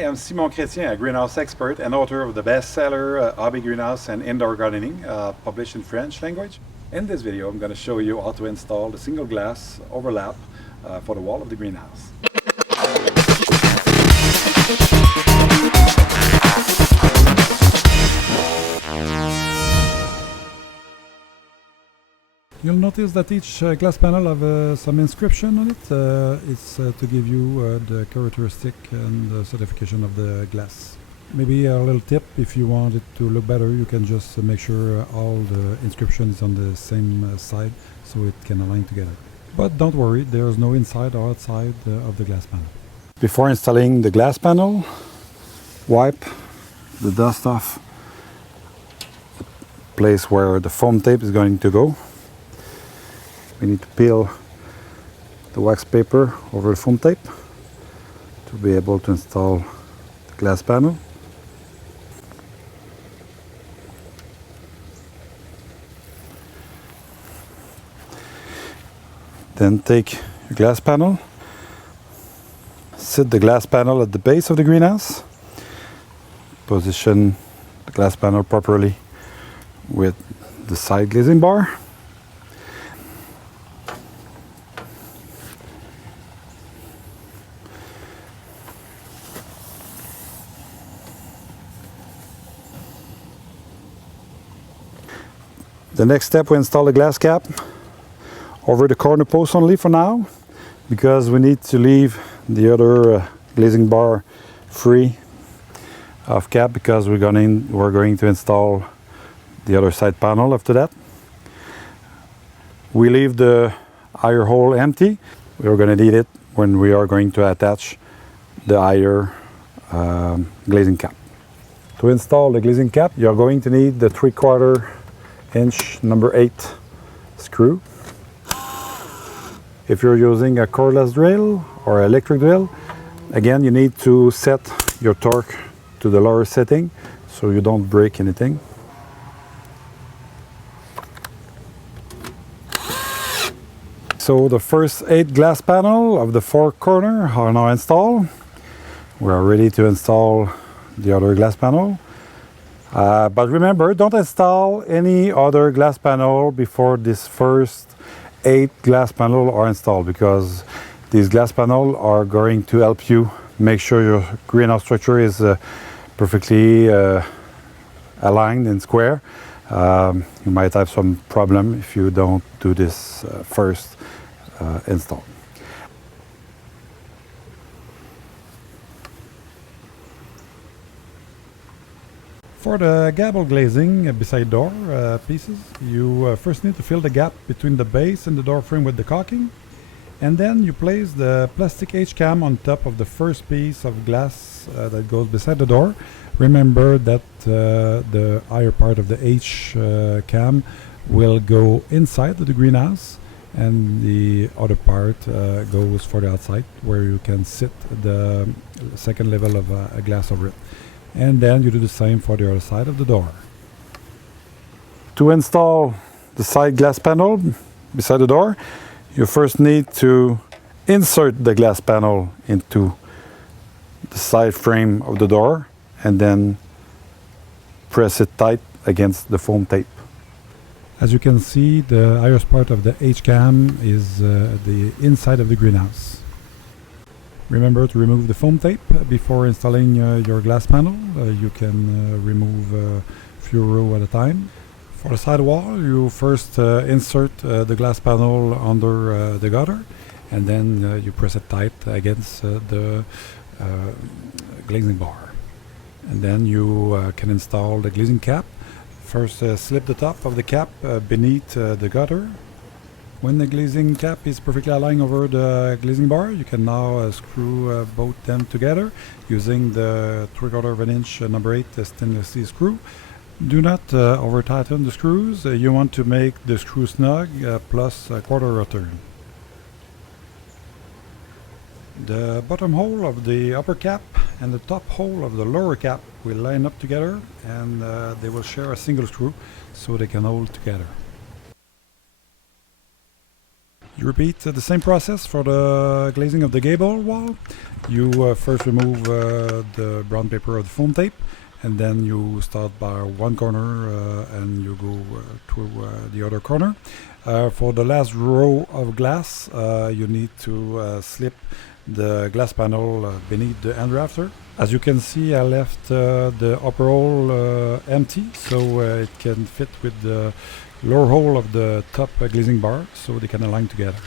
Hi, I'm Simon Chrétien, a greenhouse expert and author of the bestseller Hobby Greenhouse and Indoor Gardening, published in French language. In this video, I'm going to show you how to install the single glass overlap for the wall of the greenhouse. You'll notice that each glass panel have some inscription on it. It's to give you the characteristic and the certification of the glass. Maybe a little tip: if you want it to look better, you can just make sure all the inscription is on the same side so it can align together. But don't worry, there's no inside or outside of the glass panel. Before installing the glass panel, wipe the dust off the place where the foam tape is going to go. We need to peel the wax paper over the foam tape to be able to install the glass panel. Then take your glass panel, sit the glass panel at the base of the greenhouse, position the glass panel properly with the side glazing bar. The next step, we install the glass cap over the corner post only for now, because we need to leave the other glazing bar free of cap, because we're going to install the other side panel after that. We leave the higher hole empty. We're going to need it when we are going to attach the higher glazing cap. To install the glazing cap, you're going to need the 3/4 inch number 8 screw. If you're using a cordless drill or electric drill, again, you need to set your torque to the lower setting so you don't break anything. So the first 8 glass panel of the 4 corner are now installed. We are ready to install the other glass panel. But remember, don't install any other glass panel before this first 8 glass panels are installed, because these glass panels are going to help you make sure your greenhouse structure is perfectly aligned and square. You might have some problem if you don't do this first install. For the gable glazing beside door pieces, you first need to fill the gap between the base and the door frame with the caulking, and then you place the plastic H-cam on top of the first piece of glass that goes beside the door. Remember that the higher part of the H-cam will go inside the greenhouse, and the other part goes for the outside, where you can sit the second level of a glass over it. And then you do the same for the other side of the door. To install the side glass panel beside the door, you first need to insert the glass panel into the side frame of the door and then press it tight against the foam tape. As you can see, the highest part of the H-cam is the inside of the greenhouse. Remember to remove the foam tape before installing your glass panel. You can remove a few rows at a time. For the side wall, you first insert the glass panel under the gutter, and then you press it tight against the glazing bar. And then you can install the glazing cap. First, slip the top of the cap beneath the gutter. When the glazing cap is perfectly aligned over the glazing bar, you can now screw both them together using the 3/4 inch number 8 stainless steel screw. Do not over tighten the screws. You want to make the screw snug plus a 1/4 turn. The bottom hole of the upper cap and the top hole of the lower cap will line up together, and they will share a single screw so they can hold together. You repeat the same process for the glazing of the gable wall. You first remove the brown paper of the foam tape, and then you start by one corner and you go through the other corner. For the last row of glass, you need to slip the glass panel beneath the end rafter. As you can see, I left the upper hole empty, so it can fit with the lower hole of the top glazing bar, so they can align together.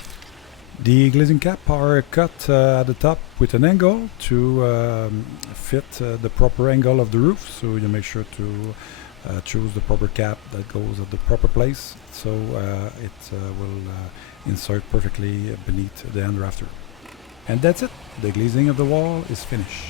The glazing cap are cut at the top with an angle to fit the proper angle of the roof, so you make sure to choose the proper cap that goes at the proper place, so it will insert perfectly beneath the end rafter. And that's it, the glazing of the wall is finished.